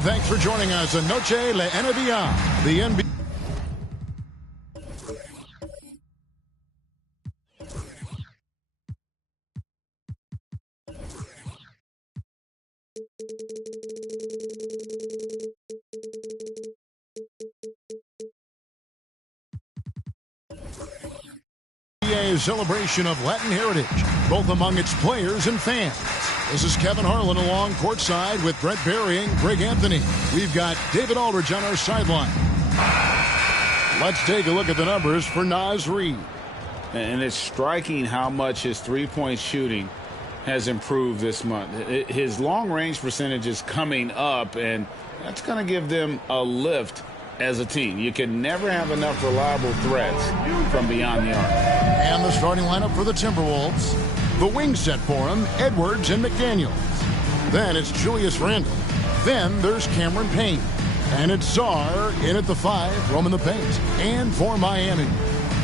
Thanks for joining us on Noche La NBA, the NBA. Celebration of Latin heritage, both among its players and fans. This is Kevin Harlan along courtside with Brent Barry and Greg Anthony. We've got David Aldridge on our sideline. Let's take a look at the numbers for Naz Reid. And it's striking how much his three-point shooting has improved this month. His long-range percentage is coming up, and that's going to give them a lift as a team. You can never have enough reliable threats from beyond the arc. And the starting lineup for the Timberwolves. The wing set for him, Edwards and McDaniels. Then it's Julius Randle. Then there's Cameron Payne. And it's Czar in at the 5, roaming the paint. And for Miami,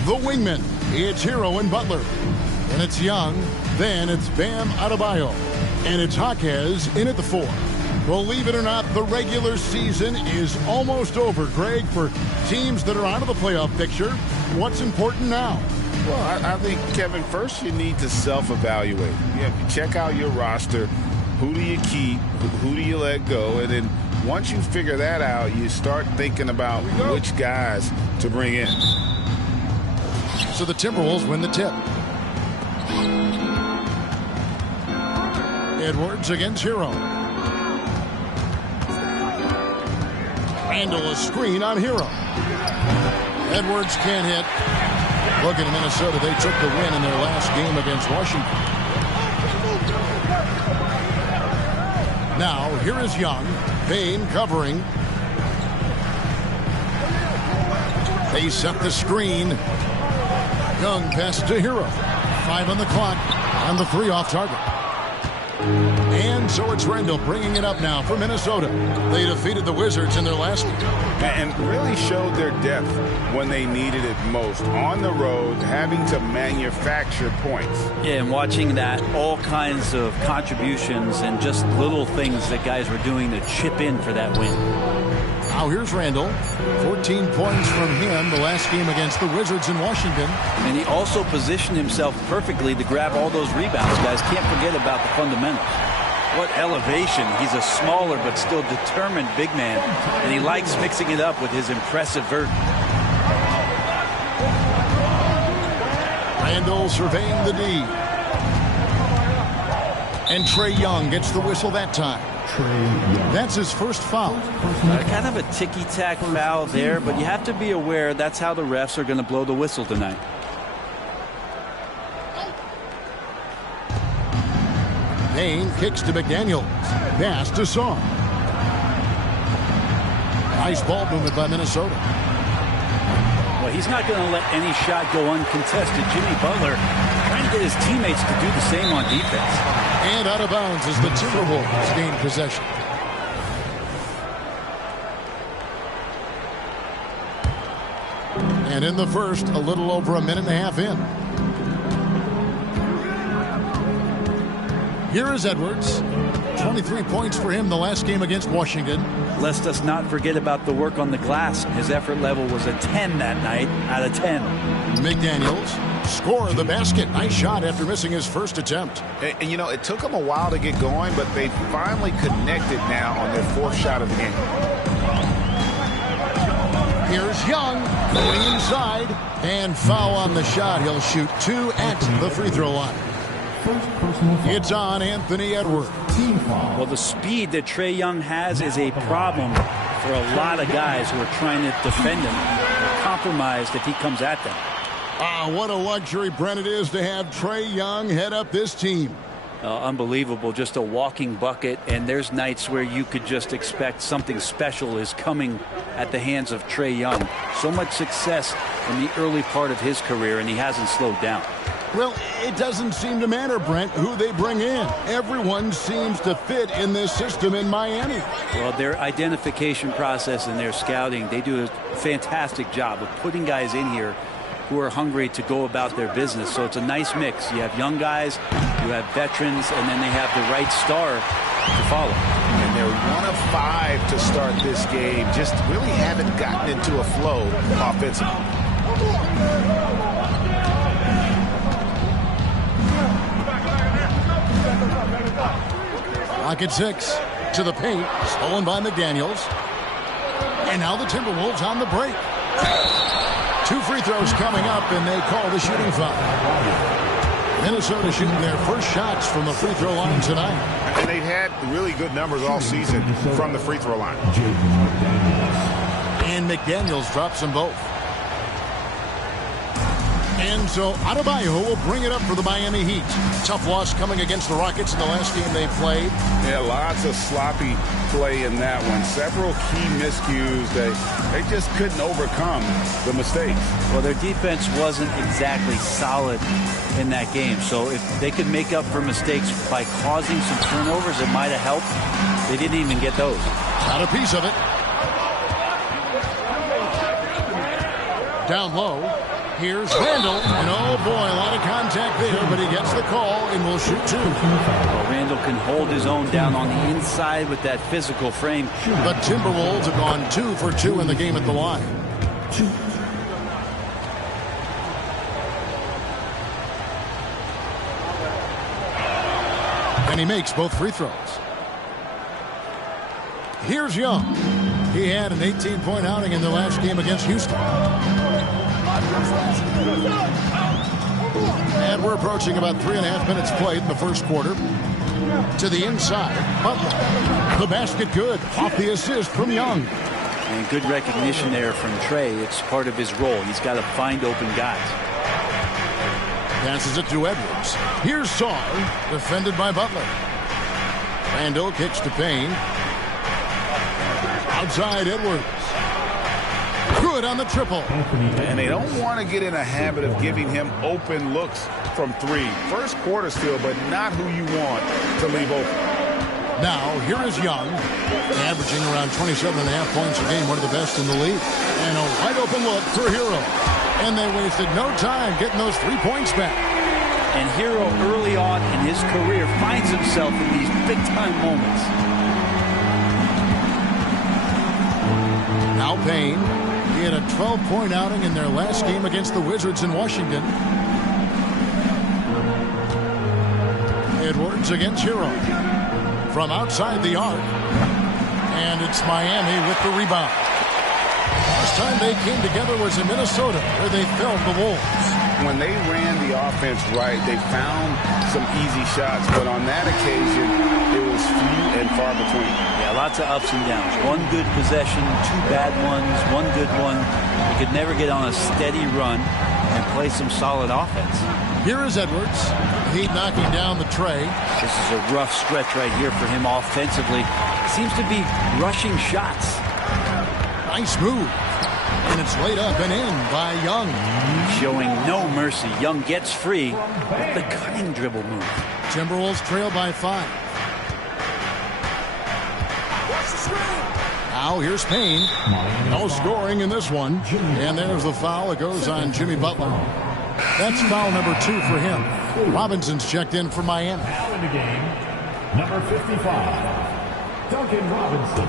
the wingmen, it's Hero and Butler. And it's Young. Then it's Bam Adebayo. And it's Jaquez in at the 4. Believe it or not, the regular season is almost over, Greg. For teams that are out of the playoff picture, what's important now? Well, I think, Kevin, first you need to self-evaluate. You have to check out your roster. Who do you keep? Who do you let go? And then once you figure that out, you start thinking about which guys to bring in. So the Timberwolves win the tip. Edwards against Hero. Randle a screen on Hero. Edwards can't hit. Look at Minnesota. They took the win in their last game against Washington. Now, here is Young. Payne covering. They set the screen. Young pass to Hero. 5 on the clock. And the 3 off target. And so it's Randle bringing it up now for Minnesota. They defeated the Wizards in their last game. And really showed their depth when they needed it most. On the road, having to manufacture points. Yeah, and watching that, all kinds of contributions and just little things that guys were doing to chip in for that win. Now here's Randle. 14 points from him the last game against the Wizards in Washington. And he also positioned himself perfectly to grab all those rebounds, guys. Can't forget about the fundamentals. What elevation. He's a smaller but still determined big man. And he likes mixing it up with his impressive vert. Randle surveying the D. And Trae Young gets the whistle that time. That's his first foul. Kind of a ticky-tack foul there, but you have to be aware that's how the refs are going to blow the whistle tonight. Payne kicks to McDaniels. Pass to Song. Nice ball movement by Minnesota. Well, he's not going to let any shot go uncontested. Jimmy Butler trying to get his teammates to do the same on defense. And out of bounds as the Timberwolves gain possession. And in the first, a little over a minute and a half in. Here is Edwards. 23 points for him the last game against Washington. Lest us not forget about the work on the glass. His effort level was a 10 that night out of 10. McDaniels score the basket. Nice shot after missing his first attempt. And you know, it took them a while to get going, but they finally connected now on their 4th shot of the game. Here's Young going inside and foul on the shot. He'll shoot 2 at the free throw line. It's on Anthony Edwards. Well, the speed that Trae Young has is a problem for a lot of guys who are trying to defend him. They're compromised if he comes at them. What a luxury, Brent, it is to have Trae Young head up this team. Unbelievable, just a walking bucket, and there's nights where you could just expect something special is coming at the hands of Trae Young. So much success in the early part of his career, and he hasn't slowed down. Well, it doesn't seem to matter, Brent, who they bring in. Everyone seems to fit in this system in Miami. Well, their identification process and their scouting, they do a fantastic job of putting guys in here who are hungry to go about their business. So it's a nice mix. You have young guys, you have veterans, and then they have the right star to follow. And they're 1 of 5 to start this game. Just really haven't gotten into a flow offensively. Lock at 6 to the paint. Stolen by McDaniels. And now the Timberwolves on the break. 2 free throws coming up, and they call the shooting foul. Minnesota shooting their first shots from the free throw line tonight. And they've had really good numbers all season from the free throw line. And McDaniels drops them both. And so Adebayo will bring it up for the Miami Heat. Tough loss coming against the Rockets in the last game they played. Yeah, lots of sloppy play in that one. Several key miscues. They just couldn't overcome the mistakes. Well, their defense wasn't exactly solid in that game. So if they could make up for mistakes by causing some turnovers, it might have helped. They didn't even get those. Got a piece of it. Down low. Here's Randall, and oh boy, a lot of contact there, but he gets the call and will shoot 2. Well, Randall can hold his own down on the inside with that physical frame. The Timberwolves have gone 2 for 2 in the game at the line. And he makes both free throws. Here's Young. He had an 18-point outing in the last game against Houston. And we're approaching about 3.5 minutes played in the first quarter. To the inside, Butler. The basket good. Off the assist from Young. And good recognition there from Trey. It's part of his role. He's got to find open guys. Passes it to Edwards. Here's Sarr, defended by Butler. Randall kicks to Payne. Outside Edwards. Good on the triple. And they don't want to get in a habit of giving him open looks from 3. First quarter still, but not who you want to leave open. Now, here is Young, averaging around 27.5 points a game, one of the best in the league. And a wide open look for Hero. And they wasted no time getting those 3 points back. And Hero, early on in his career, finds himself in these big-time moments. Now Payne. He had a 12-point outing in their last game against the Wizards in Washington. Edwards against Hero. From outside the arc. And it's Miami with the rebound. Last time they came together was in Minnesota, where they felled the Wolves. When they ran the offense right, they found some easy shots. But on that occasion, it was few and far between. Yeah, lots of ups and downs. One good possession, 2 bad ones, 1 good one. They could never get on a steady run and play some solid offense. Here is Edwards. Heat knocking down the tray. This is a rough stretch right here for him offensively. Seems to be rushing shots. Nice move. And it's laid up and in by Young. Showing no mercy. Young gets free with the cutting dribble move. Timberwolves trail by 5. Now here's Payne. No scoring in this one. And there's the foul. It goes on Jimmy Butler. That's foul number 2 for him. Robinson's checked in for Miami. Now in the game, number 55, Duncan Robinson.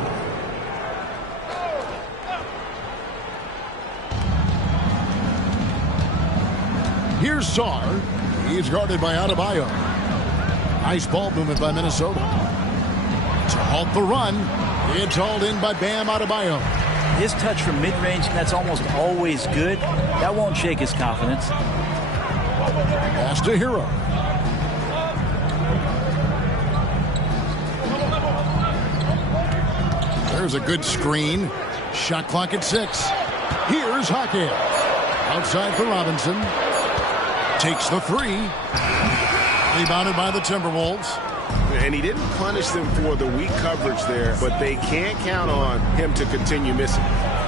Here's Sarr. He's guarded by Adebayo. Nice ball movement by Minnesota. To halt the run. It's hauled in by Bam Adebayo. His touch from mid-range, that's almost always good. That won't shake his confidence. Pass to Hero. There's a good screen. Shot clock at 6. Here's Hackett. Outside for Robinson. Takes the 3. Rebounded by the Timberwolves. And he didn't punish them for the weak coverage there, but they can't count on him to continue missing.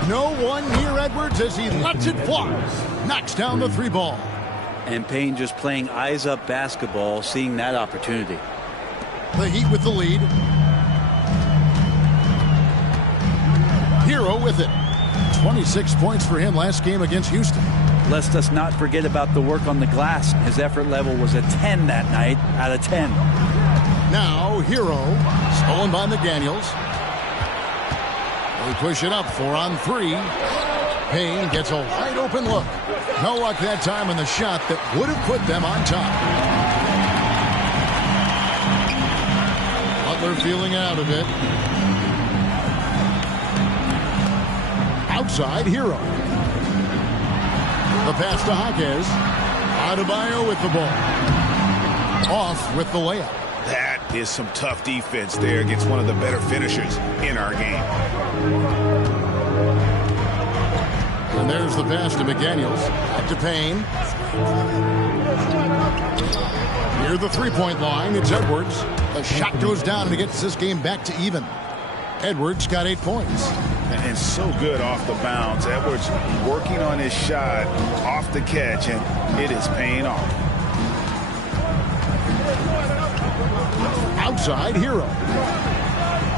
No one near Edwards as he lets it fly. Knocks down the 3 ball. And Payne just playing eyes-up basketball, seeing that opportunity. The Heat with the lead. Hero with it. 26 points for him last game against Houston. Lest us not forget about the work on the glass. His effort level was a 10 that night out of 10. Now, Hero. Stolen by McDaniels. They push it up 4-on-3. Payne gets a wide open look. No luck that time on the shot that would have put them on top. Butler feeling out of it. Outside, Hero. The pass to Jaquez. Adebayo with the ball. Off with the layup. That is some tough defense there against one of the better finishers in our game. And there's the pass to McDaniels. Back to Payne. Near the three-point line, it's Edwards. The shot goes down and it gets this game back to even. Edwards got 8 points. And so good off the bounce. Edwards working on his shot off the catch, and it is paying off. Outside, Hero.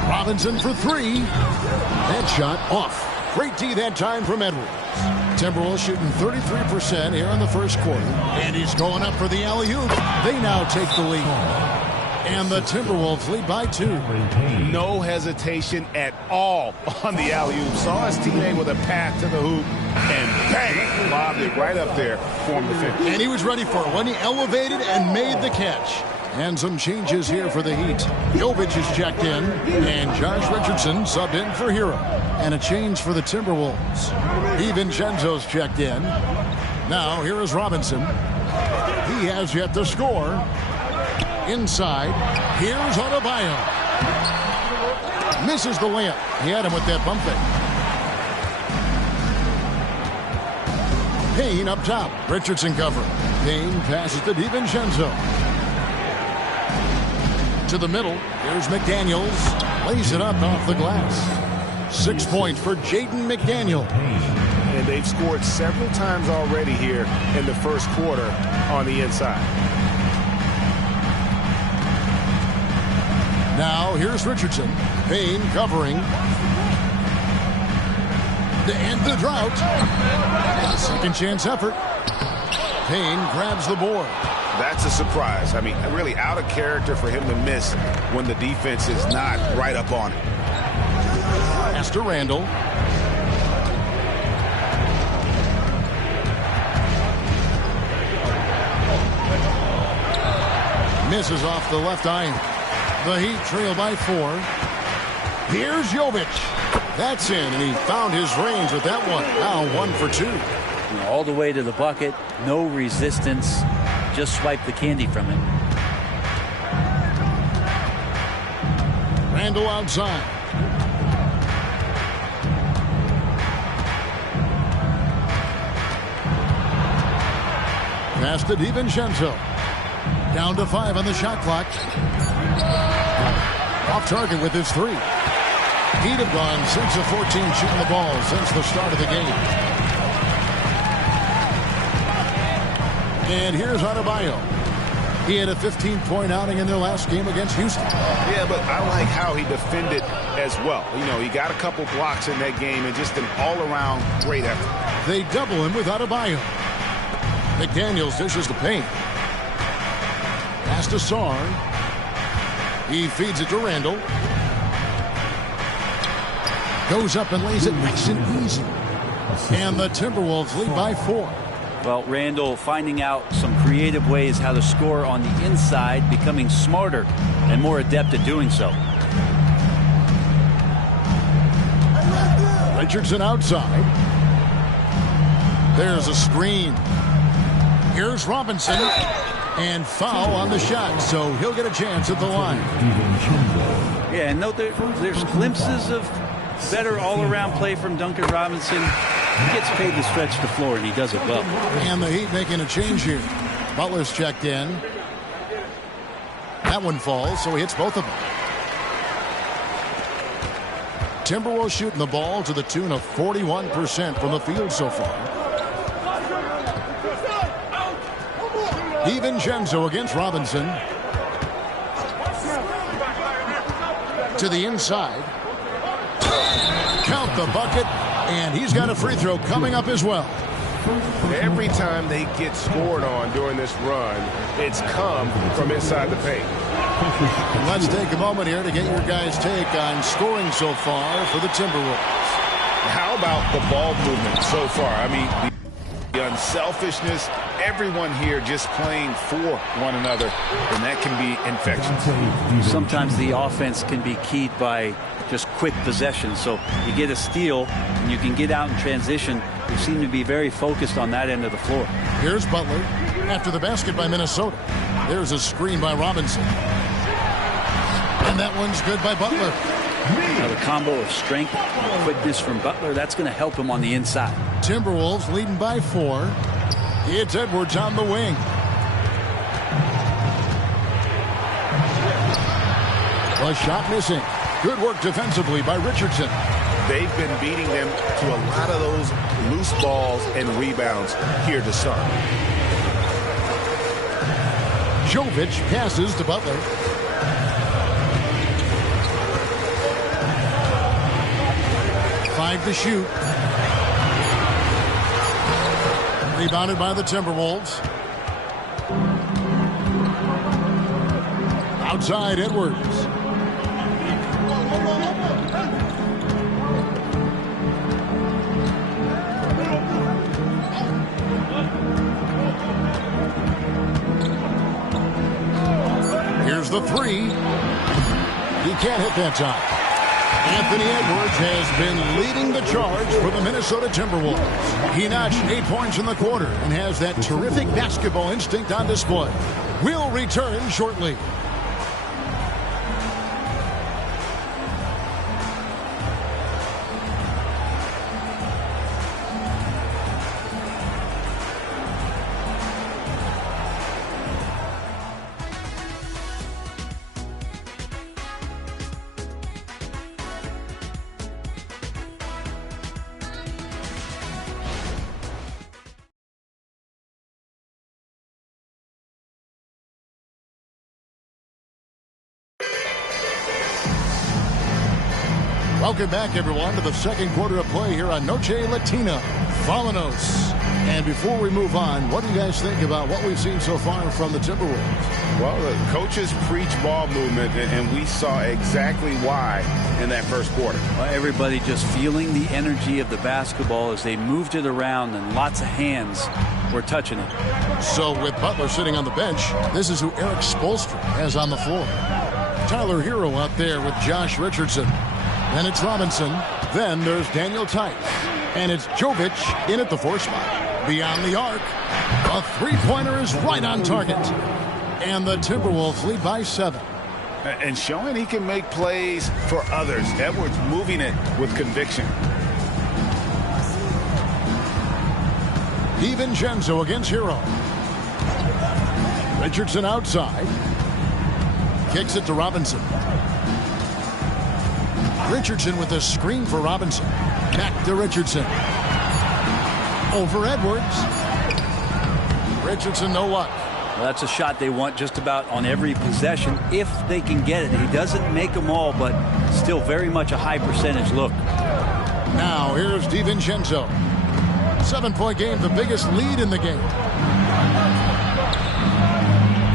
Robinson for three. That shot off. Great D that time from Edwards. Timberwolves shooting 33% here in the first quarter. And he's going up for the alley-oop. They now take the lead. And the Timberwolves lead by 2. No hesitation at all on the alley-oop. Saw his teammate with a path to the hoop, and bang, lobbed it right up there for him to finish. And he was ready for it when he elevated and made the catch. And some changes here for the Heat. Jovic is checked in, and Josh Richardson subbed in for Hero. And a change for the Timberwolves. DiVincenzo's checked in. Now here is Robinson. He has yet to score. Inside, here's Adebayo. Misses the layup. He had him with that bump fake. Payne up top. Richardson cover. Payne passes to DiVincenzo. To the middle. Here's McDaniels. Lays it up off the glass. 6 points for Jaden McDaniel. And they've scored several times already here in the first quarter on the inside. Now here's Richardson. Payne covering. To end the drought. A second chance effort. Payne grabs the board. That's a surprise. I mean, really out of character for him to miss when the defense is not right up on it. Pass to Randall. Misses off the left eye. The Heat trail by 4. Here's Jovic. That's in, and he found his range with that one. Now 1 for 2. All the way to the bucket. No resistance. Just swipe the candy from it. Randall outside. Pass to DiVincenzo. Down to 5 on the shot clock. Off target with his 3. He'd have gone 6 of 14 shooting the ball since the start of the game. And here's Adebayo. He had a 15-point outing in their last game against Houston. Yeah, but I like how he defended as well. You know, he got a couple blocks in that game and just an all-around great effort. They double him with Adebayo. McDaniels dishes to Payne. Pass to Sarr. He feeds it to Randall. Goes up and lays it nice and easy. And the Timberwolves lead by 4. Well, Randall finding out some creative ways how to score on the inside, becoming smarter and more adept at doing so. Richardson outside. There's a screen. Here's Robinson. And foul on the shot, so he'll get a chance at the line. Yeah, and note there's glimpses of better all-around play from Duncan Robinson. He gets paid to stretch the floor, and he does it well. And the Heat making a change here. Butler's checked in. That one falls, so he hits both of them. Timberwolves shooting the ball to the tune of 41% from the field so far. DiVincenzo against Robinson. To the inside. Count the bucket. And he's got a free throw coming up as well. Every time they get scored on during this run, it's come from inside the paint. And let's take a moment here to get your guys' take on scoring so far for the Timberwolves. How about the ball movement so far? I mean, the unselfishness, everyone here just playing for one another, and that can be infectious. Sometimes the offense can be keyed by just quick possession. So you get a steal, and you can get out in transition. They seem to be very focused on that end of the floor. Here's Butler after the basket by Minnesota. There's a screen by Robinson. And that one's good by Butler. Now the combo of strength and quickness from Butler, that's going to help him on the inside. Timberwolves leading by 4. It's Edwards on the wing. A shot missing. Good work defensively by Richardson. They've been beating them to a lot of those loose balls and rebounds here to start. Jovic passes to Butler. Five to shoot. Rebounded by the Timberwolves. Outside Edwards. Here's the three. He can't hit that time. Anthony Edwards has been leading the charge for the Minnesota Timberwolves. He notched 8 points in the quarter and has that terrific basketball instinct on display. We'll return shortly. Welcome back, everyone, to the second quarter of play here on Noche Latina. Vámonos. And before we move on, what do you guys think about what we've seen so far from the Timberwolves? Well, the coaches preach ball movement, and we saw exactly why in that first quarter. Well, everybody just feeling the energy of the basketball as they moved it around, and lots of hands were touching it. So with Butler sitting on the bench, this is who Eric Spoelstra has on the floor. Tyler Hero out there with Josh Richardson. Then it's Robinson. Then there's Daniel Theis. And it's Jovic in at the 4 spot. Beyond the arc. A three-pointer is right on target. And the Timberwolves lead by 7. And showing he can make plays for others. Edwards moving it with conviction. DiVincenzo against Hero. Richardson outside. Kicks it to Robinson. Richardson with a screen for Robinson. Back to Richardson. Over Edwards. Richardson, no luck. Well, that's a shot they want just about on every possession if they can get it. He doesn't make them all, but still very much a high percentage look. Now here's DiVincenzo. 7-point game, the biggest lead in the game.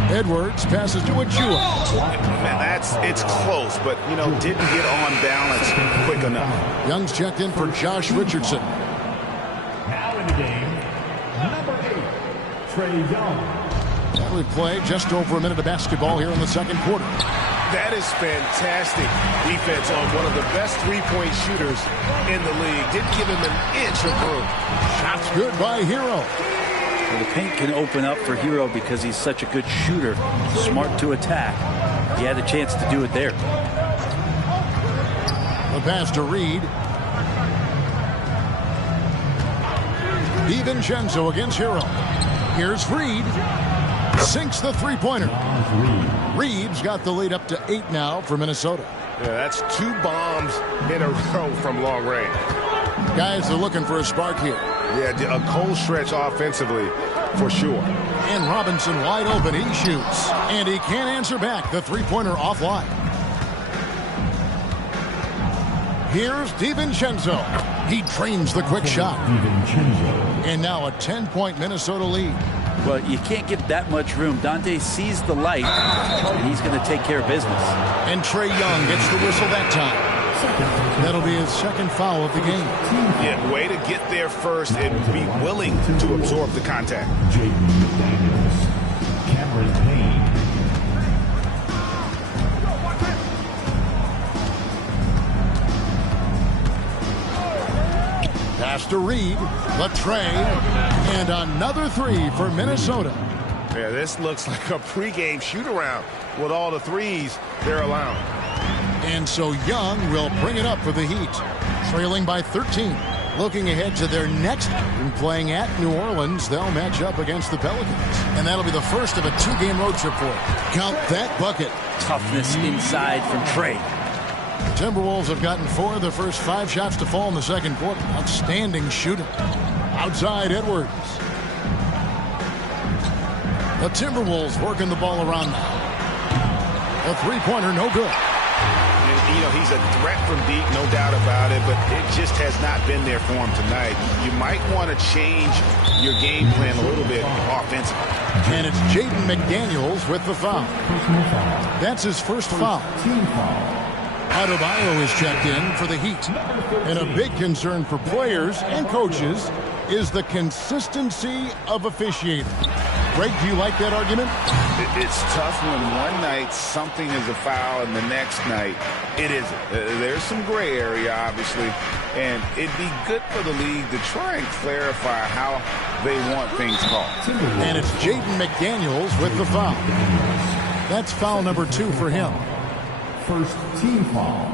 Edwards passes to Achua. And it's close, but, didn't get on balance quick enough. Young's checked in for Josh Richardson. Now in the game, number 8, Trae Young. We play just over a minute of basketball here in the second quarter. That is fantastic defense on one of the best three-point shooters in the league. Didn't give him an inch of room. Shots good by Hero. Well, the paint can open up for Hero because he's such a good shooter, smart to attack. He had a chance to do it there. The pass to Reed. DiVincenzo against Hero. Here's Reed. Sinks the three-pointer. Reed's got the lead up to 8 now for Minnesota. Yeah, that's 2 bombs in a row from long range. Guys are looking for a spark here. Yeah, a cold stretch offensively for sure. And Robinson wide open. He shoots. And he can't answer back. The three-pointer offline. Here's DiVincenzo. He drains the quick shot. And now a 10-point Minnesota lead. Well, you can't give that much room. Dante sees the light, and he's going to take care of business. And Trae Young gets the whistle that time. That'll be his second foul of the game. Yeah, way to get there first and be willing to absorb the contact. Jaden McDaniels, Cameron Payne. Pass to Reed, the Trae, and another three for Minnesota. Yeah, this looks like a pregame shoot-around with all the threes they're allowing. And so Young will bring it up for the Heat, trailing by 13. Looking ahead to their next game, playing at New Orleans, they'll match up against the Pelicans. And that'll be the first of a two-game road trip for them. Count that bucket. Toughness inside from Trae. The Timberwolves have gotten 4 of their first 5 shots to fall in the second quarter. Outstanding shooting. Outside Edwards. The Timberwolves working the ball around now. A three-pointer, no good. You know, he's a threat from deep, no doubt about it, but it just has not been there for him tonight. You might want to change your game plan a little bit offensively. And it's Jaden McDaniels with the foul. That's his first foul. Adebayo is checked in for the Heat. And a big concern for players and coaches is the consistency of officiating. Greg, do you like that argument? It's tough when one night something is a foul and the next night it isn't. There's some gray area, obviously, and it'd be good for the league to try and clarify how they want things called. And it's Jaden McDaniels with the foul. That's foul number 2 for him. First team foul.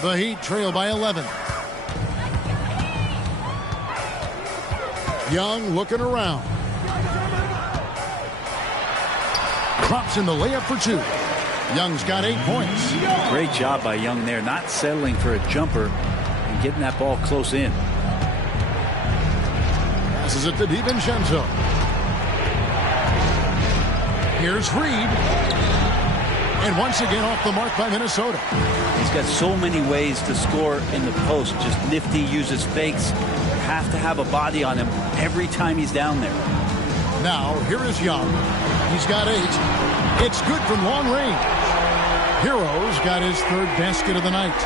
The Heat trail by 11. Young looking around. Drops in the layup for 2. Young's got 8 points. Great job by Young there, not settling for a jumper and getting that ball close in. Passes it to DiVincenzo. Here's Reed. And once again off the mark by Minnesota. He's got so many ways to score in the post. Just nifty, uses fakes. Have to have a body on him every time he's down there. Now, here is Young. He's got 8. It's good from long range. Hero's got his 3rd basket of the night.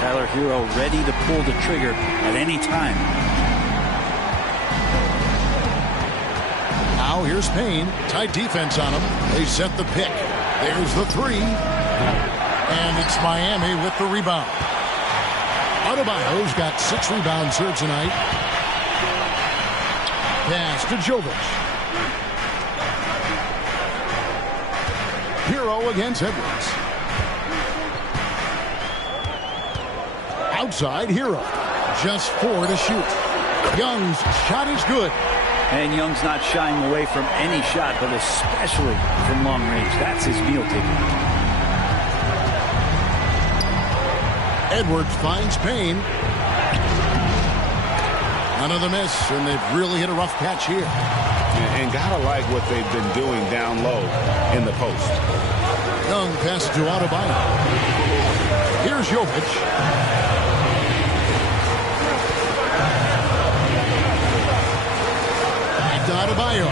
Tyler Hero ready to pull the trigger at any time. Now, here's Payne. Tight defense on him. They set the pick. There's the 3. And it's Miami with the rebound. Adebayo's got 6 rebounds here tonight. Pass to Jovic. Hero against Edwards. Outside Hero. Just 4 to shoot. Young's shot is good. And Young's not shying away from any shot, but especially from long range. That's his meal ticket. Edwards finds Payne. Another miss, and they've really hit a rough patch here. And gotta like what they've been doing down low in the post. Young passes to Adebayo. Here's Jovic. Back to Adebayo.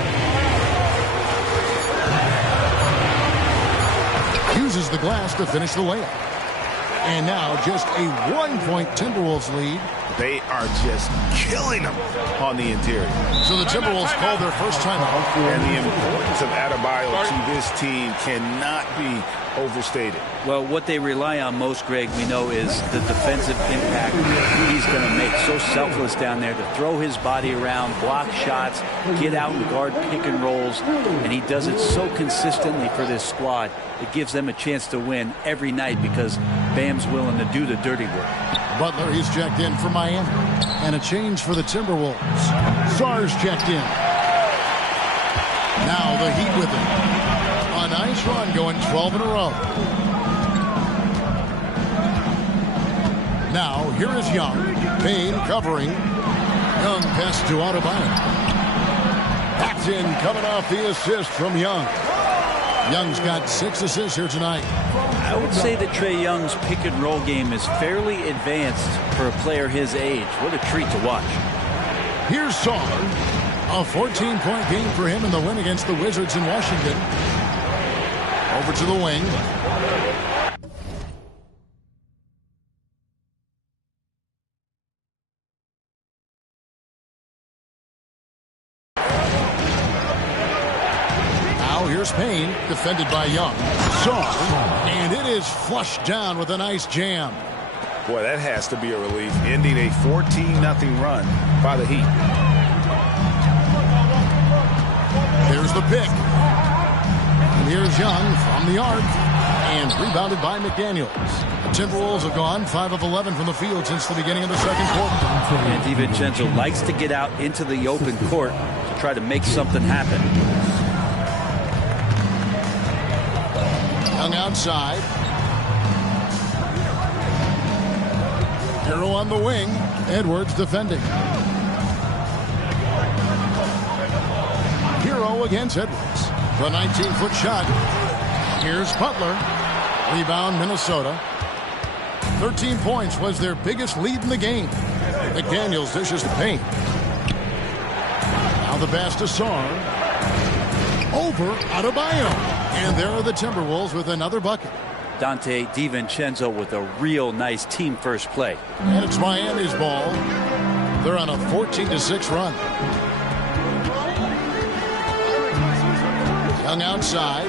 Uses the glass to finish the layup. And now just a 1-point Timberwolves lead. They are just killing them on the interior. So the Timberwolves call their first timeout. And the importance of Adebayo to this team cannot be overstated. Well, what they rely on most, Greg, we know, is the defensive impact he's going to make. So selfless down there to throw his body around, block shots, get out and guard pick and rolls. And he does it so consistently for this squad. It gives them a chance to win every night because Bam's willing to do the dirty work. Butler, he's checked in for Miami. And a change for the Timberwolves. Sarge checked in. Now the Heat with him. A nice run going 12 in a row. Now here is Young. Payne covering. Young pass to Adebayo. Backed in, coming off the assist from Young. Young's got 6 assists here tonight. I would say that Trae Young's pick and roll game is fairly advanced for a player his age. What a treat to watch. Here's Sarge. A 14-point game for him in the win against the Wizards in Washington. Over to the wing. Now here's Payne, defended by Young. And it is flushed down with a nice jam. Boy, that has to be a relief, ending a 14-0 run by the Heat. Here's the pick. And here's Young from the arc. And rebounded by McDaniels. The Timberwolves have gone 5 of 11 from the field since the beginning of the second quarter. And DiVincenzo likes to get out into the open court to try to make something happen. Young outside. Hero on the wing. Edwards defending. Hero against Edwards. The 19-foot shot. Here's Butler. Rebound Minnesota. 13 points was their biggest lead in the game. McDaniels dishes to Payne. Now the pass to Sarr. Over Adebayo. And there are the Timberwolves with another bucket. Dante DiVincenzo with a real nice team first play. And it's Miami's ball. They're on a 14-6 run. Young outside.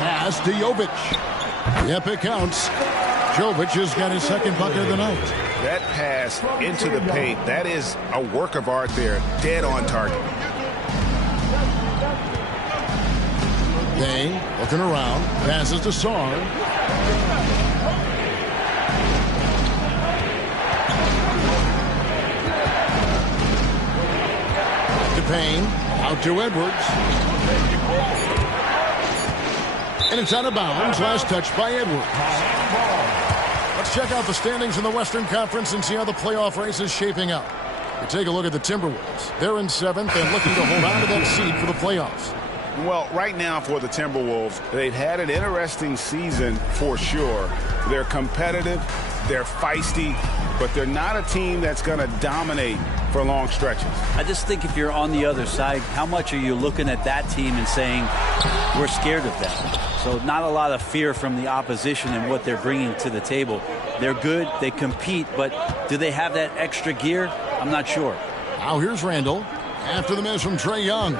Pass to Jovic. Yep, it counts. Jovic has got his second bucket of the night. That pass into the paint, that is a work of art there. Dead on target. Payne looking around. Passes to Sarr. To Payne. Out to Edwards. And it's out of bounds. Last touch by Edwards. Let's check out the standings in the Western Conference and see how the playoff race is shaping up. We take a look at the Timberwolves. They're in 7th and looking to hold on to that seed for the playoffs. Well, right now for the Timberwolves, they've had an interesting season for sure. They're competitive, they're feisty, but they're not a team that's going to dominate for long stretches. I just think if you're on the other side, how much are you looking at that team and saying, we're scared of them? So not a lot of fear from the opposition and what they're bringing to the table. They're good, they compete, but do they have that extra gear? I'm not sure. Now here's Randall after the miss from Trae Young.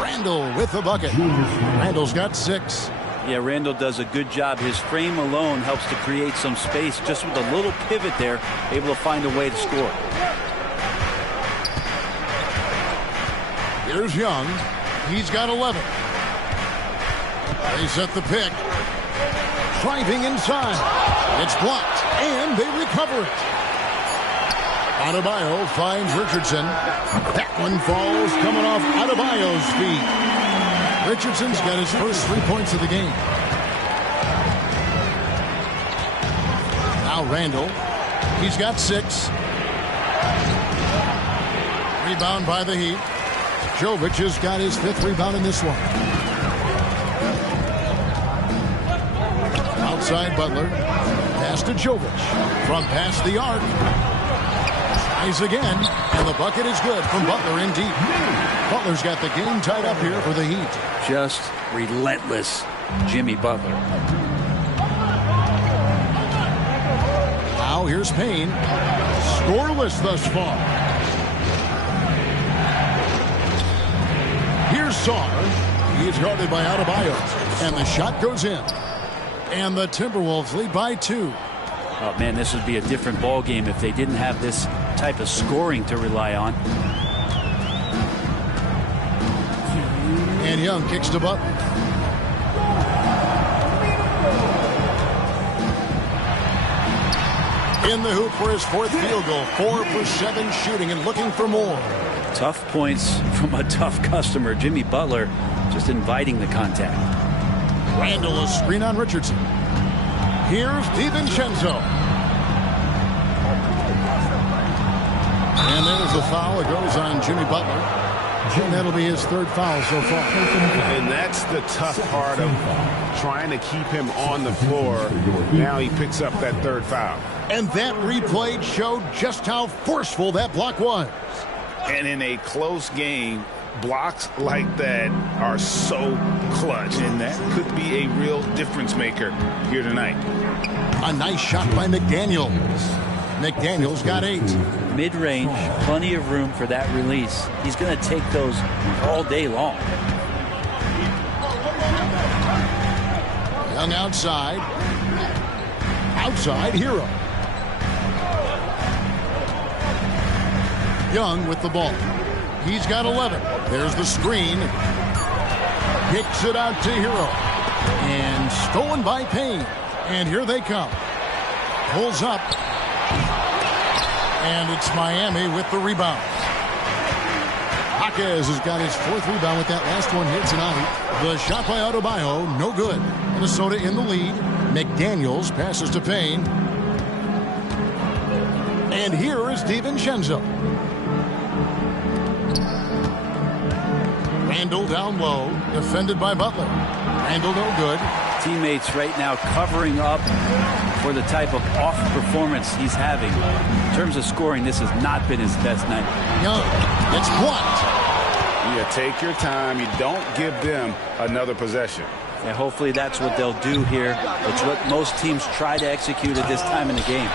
Randall with the bucket. Randall's got 6. Yeah, Randall does a good job. His frame alone helps to create some space. Just with a little pivot there, able to find a way to score. Here's Young. He's got 11. They set the pick. Driving inside. It's blocked, and they recover it. Adebayo finds Richardson. That one falls coming off Adebayo's feet. Richardson's got his first 3 points of the game. Now Randall. He's got 6. Rebound by the Heat. Jovic has got his 5th rebound in this one. Outside Butler. Pass to Jovic. From past the arc. Tries again. And the bucket is good from Butler in deep. Butler's got the game tied up here for the Heat. Just relentless Jimmy Butler. Now here's Payne. Scoreless thus far. Here's Sarr. He's guarded by Adebayo. And the shot goes in. And the Timberwolves lead by 2. Oh, man, this would be a different ball game if they didn't have this type of scoring to rely on. And Young kicks to Butler. In the hoop for his 4th field goal. 4 for 7 shooting and looking for more. Tough points from a tough customer. Jimmy Butler just inviting the contact. Randall, a screen on Richardson. Here's DiVincenzo. And there's the foul. It goes on Jimmy Butler. And that'll be his 3rd foul so far. And that's the tough part of trying to keep him on the floor. Now he picks up that 3rd foul. And that replay showed just how forceful that block was. And in a close game, blocks like that are so clutch, and that could be a real difference maker here tonight. A nice shot by McDaniels. McDaniels got 8. Mid-range, plenty of room for that release. He's going to take those all day long. Young outside. Outside, Hero. Young with the ball. He's got 11. There's the screen. Kicks it out to Hero. And stolen by Payne. And here they come. Pulls up. And it's Miami with the rebound. Jaquez has got his 4th rebound with that last one here tonight. The shot by Adebayo, no good. Minnesota in the lead. McDaniels passes to Payne. And here is DiVincenzo. Randall down low, defended by Butler. Randall no good. Teammates right now covering up for the type of off performance he's having. In terms of scoring, this has not been his best night. Young, it's blocked. You take your time. You don't give them another possession. And hopefully that's what they'll do here. It's what most teams try to execute at this time in the game.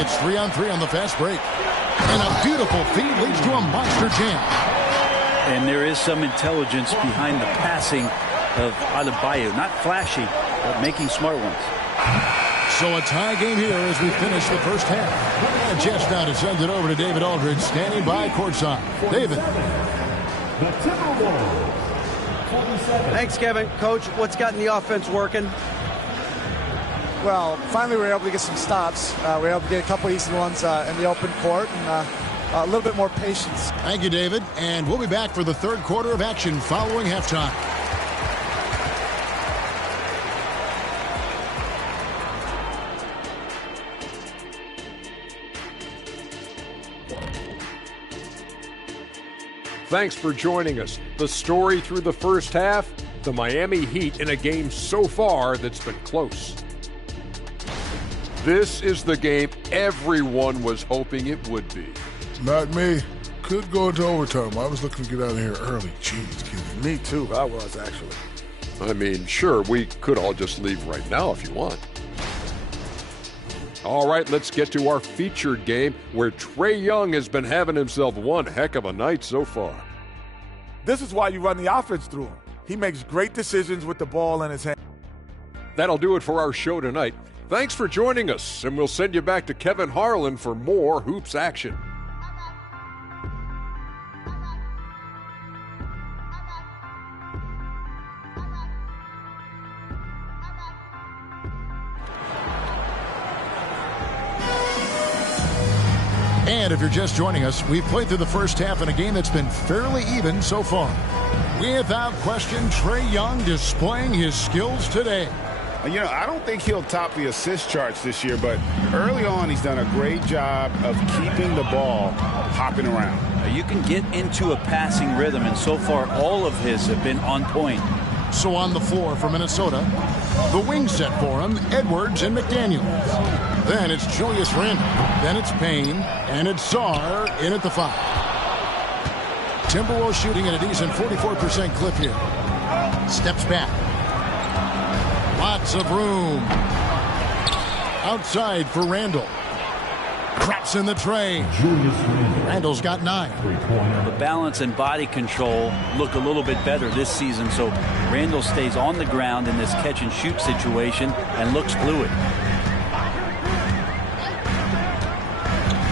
It's 3-on-3 on the fast break. And a beautiful feed leads to a monster jam. And there is some intelligence behind the passing of Adebayo. Not flashy, but making smart ones. So a tie game here as we finish the first half. And just now to send it over to David Aldridge, standing by courtside. David. The Timberwolves. 47. Thanks, Kevin. Coach, what's gotten the offense working? Well, finally we were able to get some stops. We were able to get a couple easy ones in the open court and a little bit more patience. Thank you, David. And we'll be back for the third quarter of action following halftime. Thanks for joining us. The story through the first half, the Miami Heat in a game so far that's been close. This is the game everyone was hoping it would be. Not me. Could go into overtime. I was looking to get out of here early. Jeez, kidding. Me too. I was, actually. I mean, sure, we could all just leave right now if you want. All right, let's get to our featured game where Trae Young has been having himself one heck of a night so far. This is why you run the offense through him. He makes great decisions with the ball in his hand. That'll do it for our show tonight. Thanks for joining us, and we'll send you back to Kevin Harlan for more hoops action. And if you're just joining us, we've played through the first half in a game that's been fairly even so far. Without question, Trae Young displaying his skills today. You know, I don't think he'll top the assist charts this year, but early on he's done a great job of keeping the ball hopping around. You can get into a passing rhythm, and so far all of his have been on point. So on the floor for Minnesota, the wing set for him, Edwards and McDaniels. Then it's Julius Randle. Then it's Payne. And it's Sarr in at the 5. Timberwolves shooting at a decent 44% clip here. Steps back. Lots of room. Outside for Randle. Drops in the tray. Randle's got 9. The balance and body control look a little bit better this season, so Randle stays on the ground in this catch-and-shoot situation and looks fluid.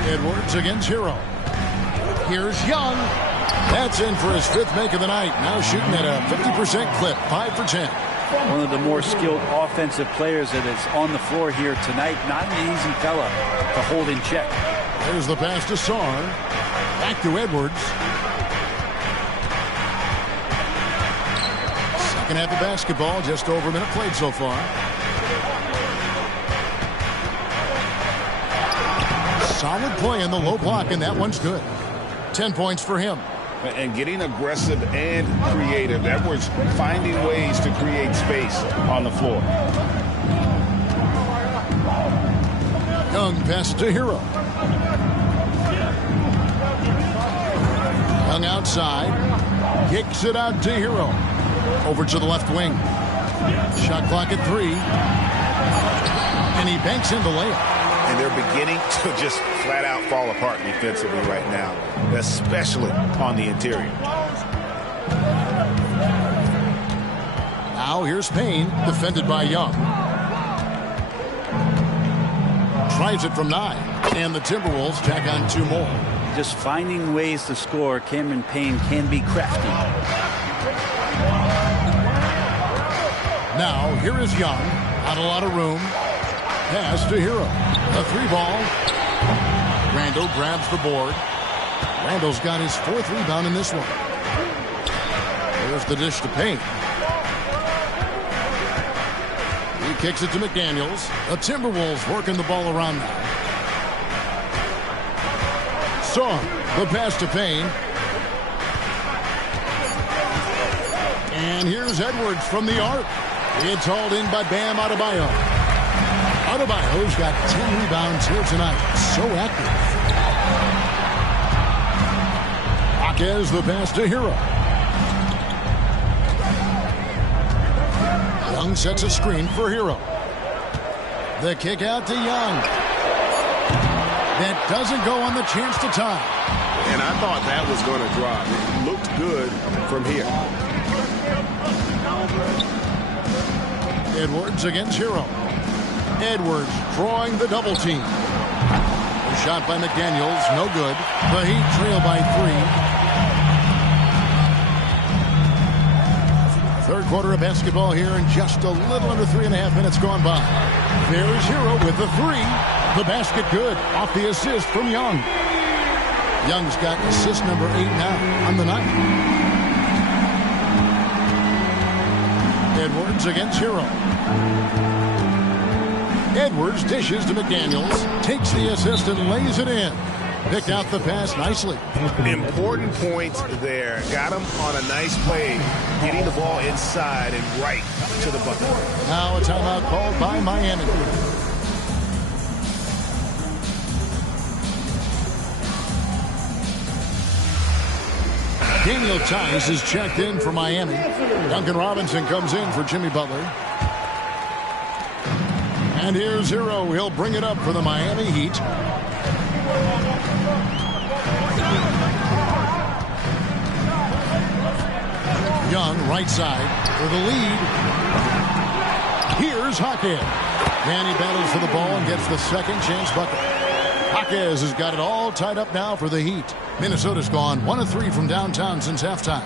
Edwards against Hero. Here's Young. That's in for his 5th make of the night. Now shooting at a 50% clip, 5 for 10. One of the more skilled offensive players that is on the floor here tonight. Not an easy fella to hold in check. There's the pass to Sarr. Back to Edwards. Second half of basketball, just over a minute played so far. Solid play in the low block, and that one's good. 10 points for him. And getting aggressive and creative. Edwards finding ways to create space on the floor. Young pass to Hero. Young outside. Kicks it out to Hero. Over to the left wing. Shot clock at 3. And he banks in the layup. And they're beginning to just flat out fall apart defensively right now, especially on the interior. Now here's Payne, defended by Young. Tries it from 9, and the Timberwolves tack on 2 more. Just finding ways to score, Cameron Payne can be crafty. Now here is Young, not a lot of room. Pass to Hero. A 3-ball. Randall grabs the board. Randall's got his 4th rebound in this one. There's the dish to Payne. He kicks it to McDaniels. The Timberwolves working the ball around now. Song, the pass to Payne. And here's Edwards from the arc. It's hauled in by Bam Adebayo. Adebayo's got 10 rebounds here tonight. So active. Jaquez the pass to Hero. Young sets a screen for Hero. The kick out to Young. That doesn't go on the chance to tie. And I thought that was going to drop. It looked good from here. Edwards against Hero. Edwards drawing the double team. A shot by McDaniels, no good. The Heat trail by 3. Third quarter of basketball here, and just a little under 3.5 minutes gone by. There's Hero with the 3. The basket good, off the assist from Young. Young's got assist number 8 now on the night. Edwards against Hero. Edwards dishes to McDaniels, takes the assist and lays it in. Picked out the pass nicely. Important points there. Got him on a nice play, getting the ball inside and right to the bucket. Now a timeout called by Miami. Daniel Tice is checked in for Miami. Duncan Robinson comes in for Jimmy Butler. And here's Hero. He'll bring it up for the Miami Heat. Young, right side, for the lead. Here's Jaquez. And he battles for the ball and gets the second chance bucket. Jaquez has got it all tied up now for the Heat. Minnesota's gone 1 of 3 from downtown since halftime.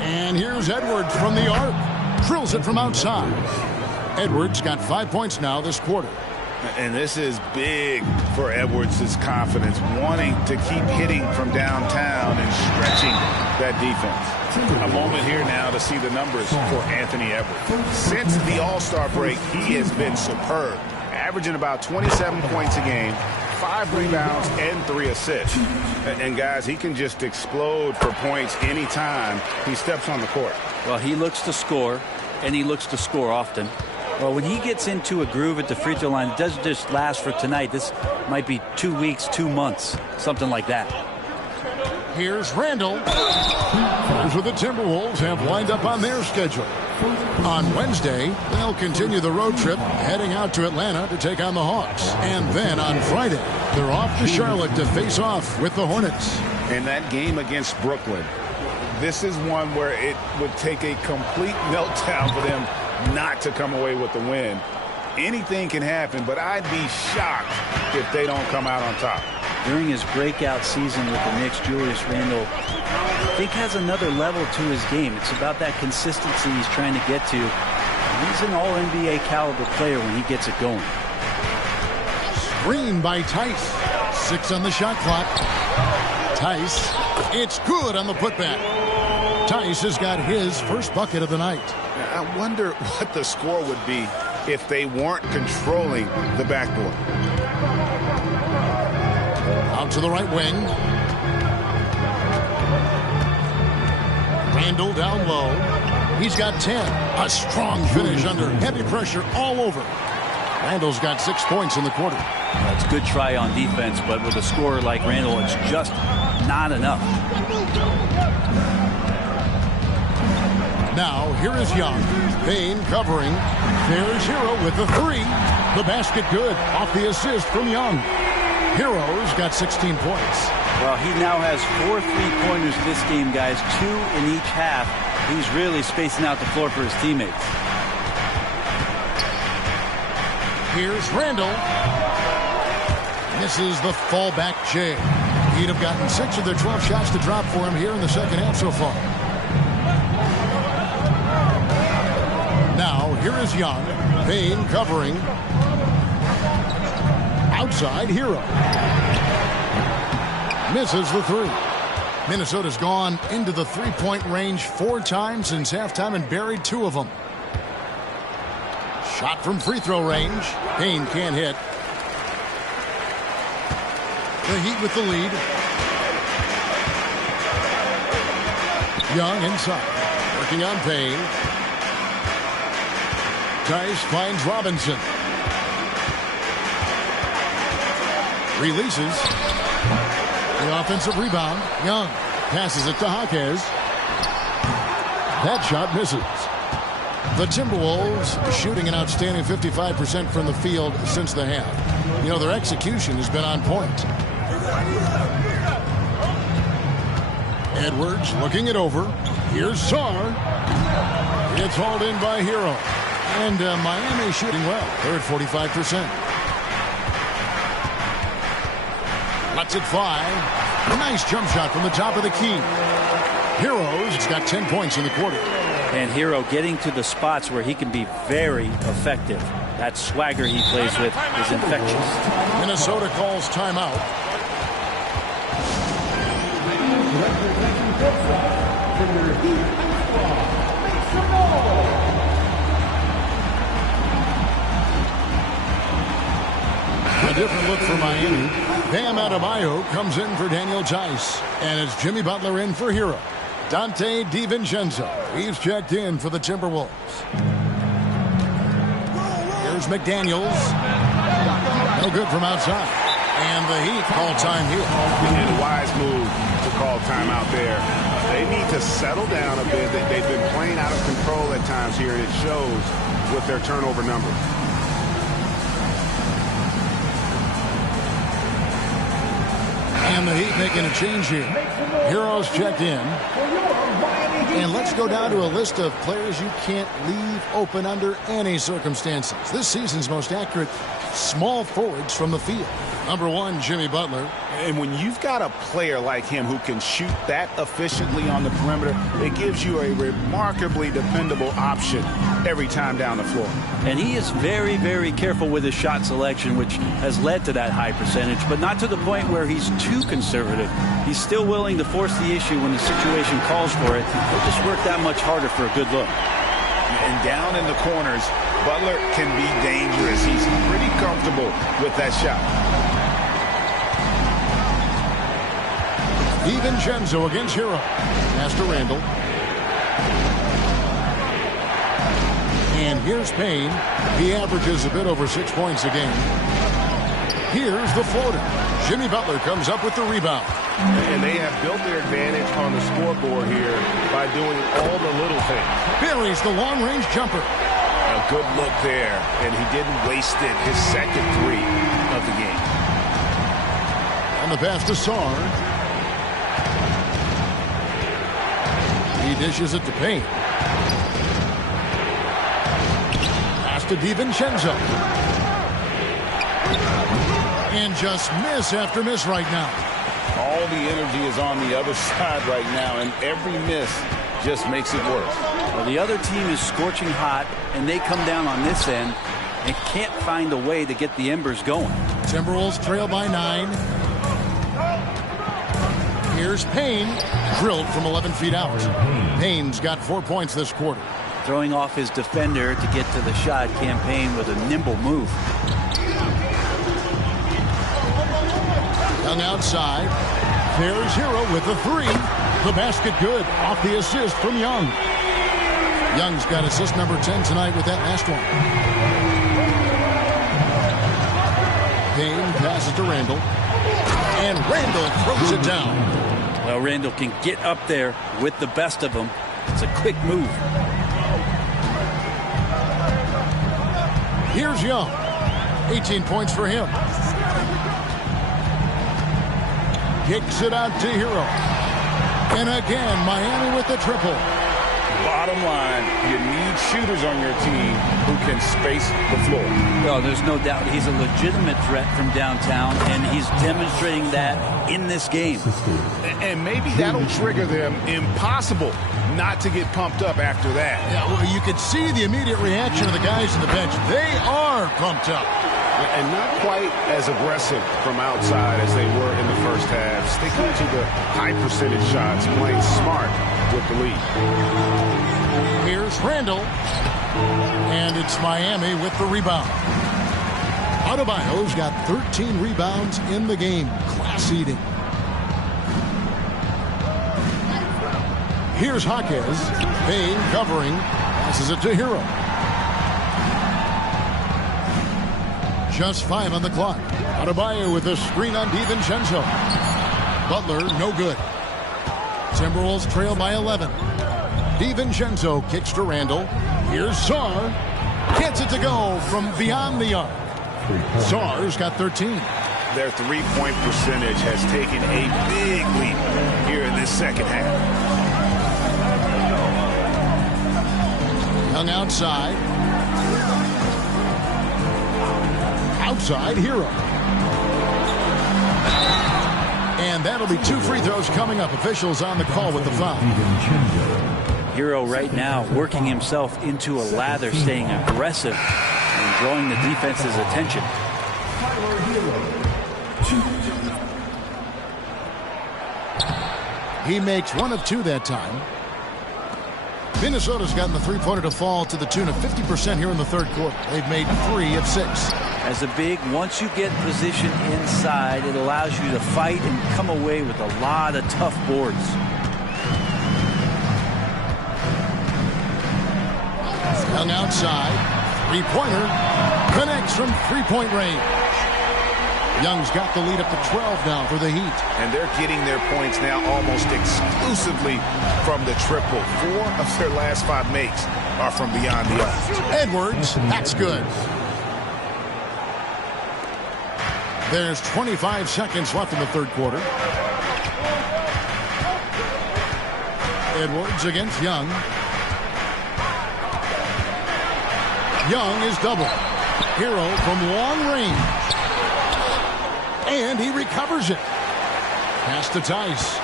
And here's Edwards from the arc. Drills it from outside. Edwards got 5 points now this quarter. And this is big for Edwards' confidence, wanting to keep hitting from downtown and stretching that defense. A moment here now to see the numbers for Anthony Edwards. Since the All-Star break, he has been superb, averaging about 27 points a game, 5 rebounds, and 3 assists. And guys, he can just explode for points anytime he steps on the court. Well, he looks to score, and he looks to score often. Well, when he gets into a groove at the free throw line, it doesn't just last for tonight. This might be 2 weeks, 2 months, something like that. Here's Randall. Here's what the Timberwolves have lined up on their schedule. On Wednesday, they'll continue the road trip, heading out to Atlanta to take on the Hawks. And then on Friday, they're off to Charlotte to face off with the Hornets. And that game against Brooklyn, this is one where it would take a complete meltdown for them not to come away with the win. Anything can happen, but I'd be shocked if they don't come out on top. During his breakout season with the Knicks, Julius Randle, I think, has another level to his game. It's about that consistency he's trying to get to. He's an all-NBA caliber player when he gets it going. Screen by Tice. 6 on the shot clock. Tice, it's good on the putback. Tice has got his first bucket of the night. I wonder what the score would be if they weren't controlling the backboard. Out to the right wing. Randall down low. He's got 10. A strong finish under heavy pressure all over. Randall's got 6 points in the quarter. That's a good try on defense, but with a scorer like Randall, it's just not enough. Now, here is Young. Payne covering. There's Hero with the 3. The basket good off the assist from Young. Hero's got 16 points. Well, he now has 4 3-pointers this game, guys. 2 in each half. He's really spacing out the floor for his teammates. Here's Randall. Misses the fallback J. He'd have gotten 6 of their 12 shots to drop for him here in the second half so far. Now, here is Young. Payne covering. Outside, Hero. Misses the 3. Minnesota's gone into the three-point range 4 times since halftime and buried 2 of them. Shot from free throw range. Payne can't hit. The Heat with the lead. Young inside. Working on Payne. Tice finds Robinson. Releases. The offensive rebound. Young passes it to Jaquez. That shot misses. The Timberwolves shooting an outstanding 55% from the field since the half. You know, their execution has been on point. Edwards looking it over. Here's Sarr. It's hauled in by Hero. And Miami shooting well. They're at 45%. Lets it fly. A nice jump shot from the top of the key. Hero's got 10 points in the quarter. And Hero getting to the spots where he can be very effective. That swagger he plays with is infectious. Minnesota calls timeout. A different look for Miami. Bam Adebayo comes in for Daniel Tice. And it's Jimmy Butler in for Hero. Dante DiVincenzo. He's checked in for the Timberwolves. Here's McDaniels. No good from outside. And the Heat call time here. And a wise move to call timeout there. They need to settle down a bit. They've been playing out of control at times here, and it shows with their turnover numbers. And the Heat making a change here. Hero's checked in. And let's go down to a list of players you can't leave open under any circumstances. This season's most accurate small forwards from the field. Number 1, Jimmy Butler. And when you've got a player like him who can shoot that efficiently on the perimeter, it gives you a remarkably dependable option every time down the floor. And he is very, very careful with his shot selection, which has led to that high percentage, but not to the point where he's too conservative. He's still willing to force the issue when the situation calls for it. He'll just work that much harder for a good look. And down in the corners, Butler can be dangerous. He's pretty comfortable with that shot. DiVincenzo against Hero. Pass to Randall. And here's Payne. He averages a bit over 6 points a game. Here's the floater. Jimmy Butler comes up with the rebound. And they have built their advantage on the scoreboard here by doing all the little things. Buries the long-range jumper. A good look there, and he didn't waste it. His second 3 of the game. And the pass to Sarr. He dishes it to Payne. Pass to DiVincenzo. And just miss after miss right now. All the energy is on the other side right now, and every miss just makes it worse. Well, the other team is scorching hot, and they come down on this end and can't find a way to get the embers going. Timberwolves trail by 9. Here's Payne, drilled from 11 feet out. Payne's got 4 points this quarter. Throwing off his defender to get to the shot. Campaign with a nimble move. Young outside. There's Hero with the 3. The basket good off the assist from Young. Young's got assist number 10 tonight with that last one. Payne passes to Randall. And Randall throws it down. Well, Randall can get up there with the best of them. It's a quick move. Here's Young. 18 points for him. Kicks it out to Hero. And again, Miami with the triple. Bottom line, you need shooters on your team who can space the floor. Well, there's no doubt he's a legitimate threat from downtown, and he's demonstrating that in this game. And maybe that'll trigger them. Impossible not to get pumped up after that. Yeah, well, you could see the immediate reaction of the guys on the bench. They are pumped up. And not quite as aggressive from outside as they were in the first half. Sticking to the high percentage shots, playing smart with the lead. Here's Randall. And it's Miami with the rebound. Adebayo's got 13 rebounds in the game. Class eating. Here's Jaquez. Payne covering. Passes it to Hero. Just 5 on the clock. Adebayo with a screen on DiVincenzo. Butler, no good. Timberwolves trail by 11. DiVincenzo kicks to Randall. Here's Sarr. Gets it to go from beyond the arc. Sarr's got 13. Their three-point percentage has taken a big leap here in this second half. Young outside. Outside, Hero. And that'll be 2 free throws coming up. Officials on the call with the foul. Hero right now working himself into a lather, staying aggressive and drawing the defense's attention. He makes 1 of 2 that time. Minnesota's gotten the three-pointer to fall to the tune of 50% here in the third quarter. They've made 3 of 6. As a big, once you get position inside, it allows you to fight and come away with a lot of tough boards. Young outside. Three-pointer. Connects from three-point range. Young's got the lead up to 12 now for the Heat. And they're getting their points now almost exclusively from the triple. 4 of their last 5 makes are from beyond the arc. Edwards, that's good. There's 25 seconds left in the third quarter. Edwards against Young. Young is double. Hero from long range. And he recovers it. Pass to Tice.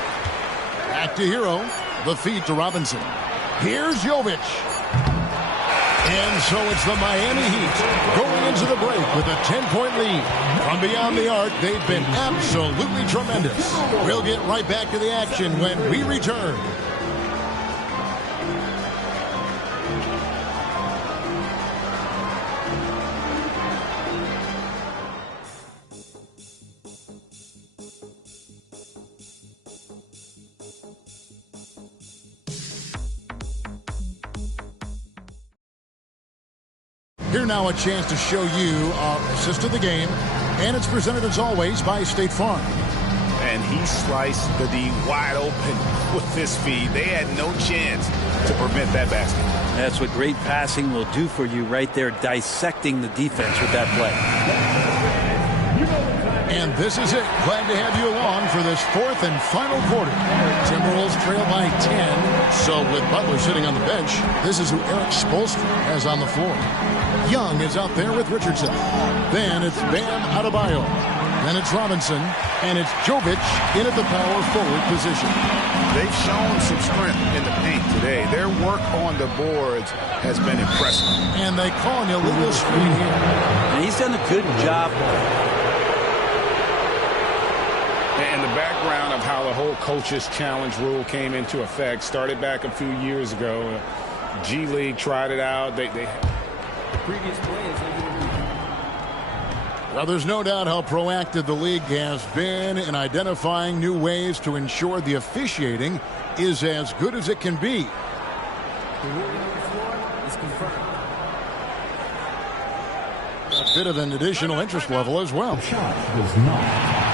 Back to Hero. The feed to Robinson. Here's Jovic. And so it's the Miami Heat going into the break with a 10-point lead. From beyond the arc, they've been absolutely tremendous. We'll get right back to the action when we return. Here now a chance to show you our assist of the game, and it's presented as always by State Farm. And he sliced the D wide open with this feed. They had no chance to prevent that basket. That's what great passing will do for you right there, dissecting the defense with that play. And this is it. Glad to have you along for this 4th and final quarter. Timberwolves trail by 10. So with Butler sitting on the bench, this is who Eric Spoelstra has on the floor. Young is out there with Richardson. Then it's Bam Adebayo. Then it's Robinson. And it's Jovic in at the power forward position. They've shown some strength in the paint today. Their work on the boards has been impressive. And they call an illegal screen here. And he's done a good job. And the background of how the whole coach's challenge rule came into effect started back a few years ago. G League tried it out. The previous play is well, there's no doubt how proactive the league has been in identifying new ways to ensure the officiating is as good as it can be. The ruling on the floor is confirmed. A bit of an additional interest level as well. Shot was not.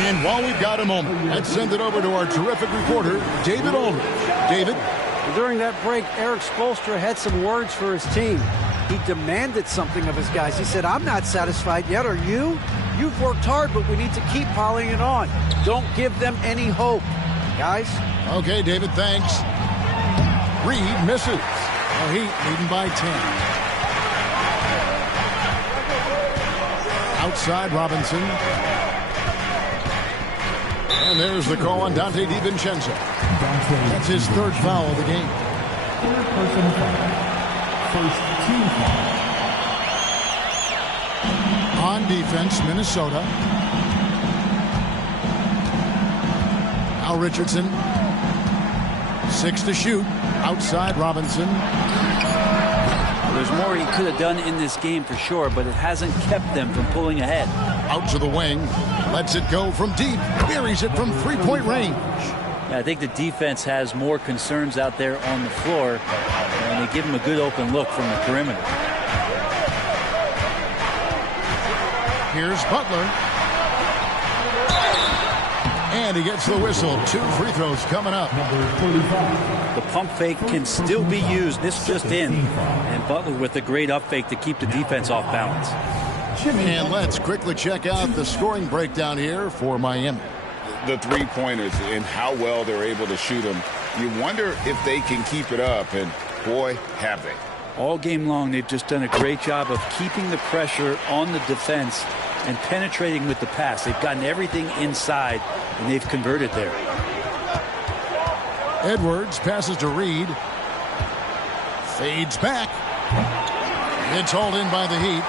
And while we've got a moment, let's send it over to our terrific reporter, David Aldridge. David? During that break, Eric Spoelstra had some words for his team. He demanded something of his guys. He said, I'm not satisfied yet, are you? You've worked hard, but we need to keep piling it on. Don't give them any hope, guys. Okay, David, thanks. Reed misses. The Heat leading by 10. Outside Robinson. And there's the call on Dante DiVincenzo. That's his third foul of the game. Third personal foul. First team foul. On defense, Minnesota. Al Richardson. 6 to shoot. Outside Robinson. There's more he could have done in this game for sure, but it hasn't kept them from pulling ahead. Out to the wing. Lets it go from deep. Buries it from three-point range. Yeah, I think the defense has more concerns out there on the floor, and they give him a good open look from the perimeter. Here's Butler. And he gets the whistle. 2 free throws coming up. The pump fake can still be used. This just in. And Butler with a great up fake to keep the defense off balance. And let's quickly check out the scoring breakdown here for Miami. The three-pointers and how well they're able to shoot them. You wonder if they can keep it up, and boy, have they. All game long, they've just done a great job of keeping the pressure on the defense and penetrating with the pass. They've gotten everything inside, and they've converted there. Edwards passes to Reed. Fades back. It's hauled in by the Heat.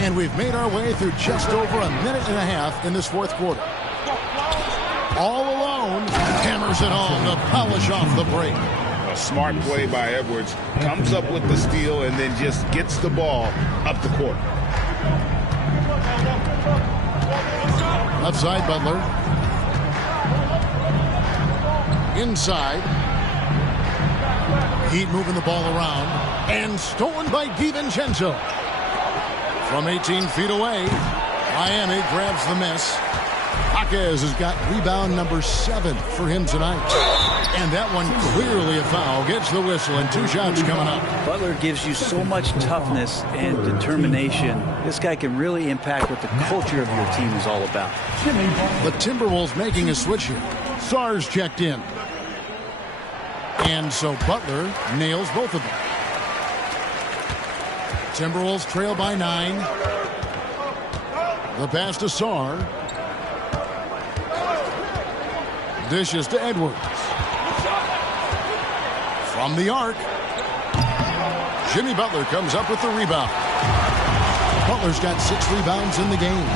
And we've made our way through just over a minute and a half in this fourth quarter. All alone, hammers it home to polish off the break. A smart play by Edwards. Comes up with the steal and then just gets the ball up the court. Left side, Butler. Inside. Heat moving the ball around. And stolen by DiVincenzo. From 18 feet away, Miami grabs the miss. Jaquez has got rebound number 7 for him tonight. And that one clearly a foul. Gets the whistle and 2 shots coming up. Butler gives you so much toughness and determination. This guy can really impact what the culture of your team is all about. The Timberwolves making a switch here. Sarge checked in. And so Butler nails both of them. Timberwolves trail by 9. The pass to Sarr. Dishes to Edwards. From the arc. Jimmy Butler comes up with the rebound. Butler's got 6 rebounds in the game.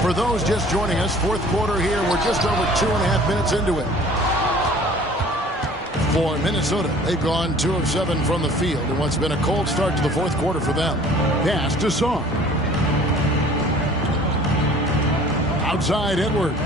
For those just joining us, fourth quarter here. We're just over 2.5 minutes into it. For Minnesota, they've gone 2 of 7 from the field in what's been a cold start to the fourth quarter for them. Pass to Sarr. Outside Edwards.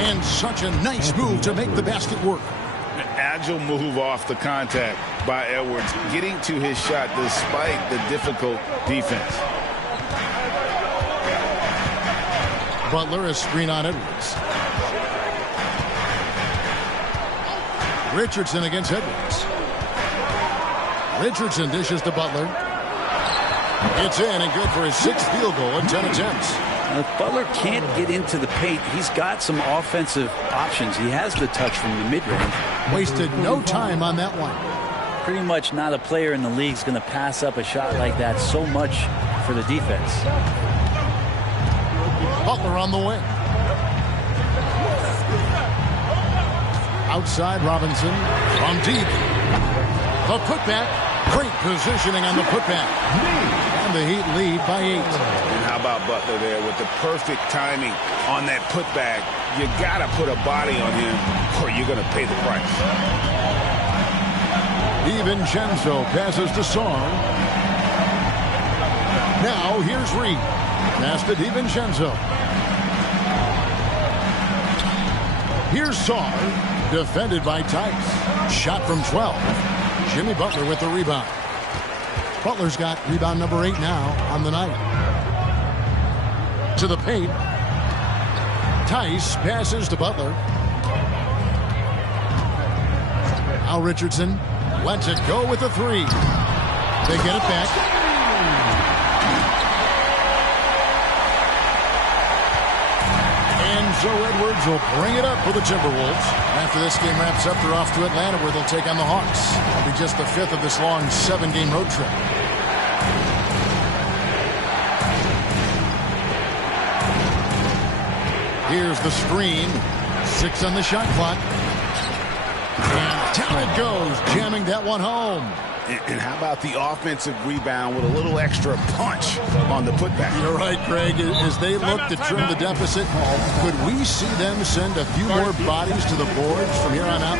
And such a nice move to make the basket work. An agile move off the contact by Edwards, getting to his shot despite the difficult defense. Butler a screen on Edwards. Richardson against Edwards. Richardson dishes to Butler. It's in and good for his 6th field goal in 10 attempts. If Butler can't get into the paint, he's got some offensive options. He has the touch from the mid-range. Wasted no time on that one. Pretty much not a player in the league is going to pass up a shot like that so much for the defense. Butler on the wing. Outside Robinson from deep. The putback. Great positioning on the putback. And the Heat lead by 8. And how about Butler there with the perfect timing on that putback? You got to put a body on him or you're going to pay the price. DiVincenzo passes to Sarr. Now here's Reed. Pass to DiVincenzo. Here's Sarr. Defended by Tice. Shot from 12. Jimmy Butler with the rebound. Butler's got rebound number 8 now on the night. To the paint. Tice passes to Butler. Al Richardson lets it go with the 3. They get it back. And so Edwards will bring it up for the Timberwolves. After this game wraps up, they're off to Atlanta where they'll take on the Hawks. It'll be just the 5th of this long 7-game road trip. Here's the screen. 6 on the shot clock. And down it goes, jamming that one home. And how about the offensive rebound with a little extra punch on the putback? You're right, Craig. As they look to trim the deficit, could we see them send a few more bodies to the boards from here on out?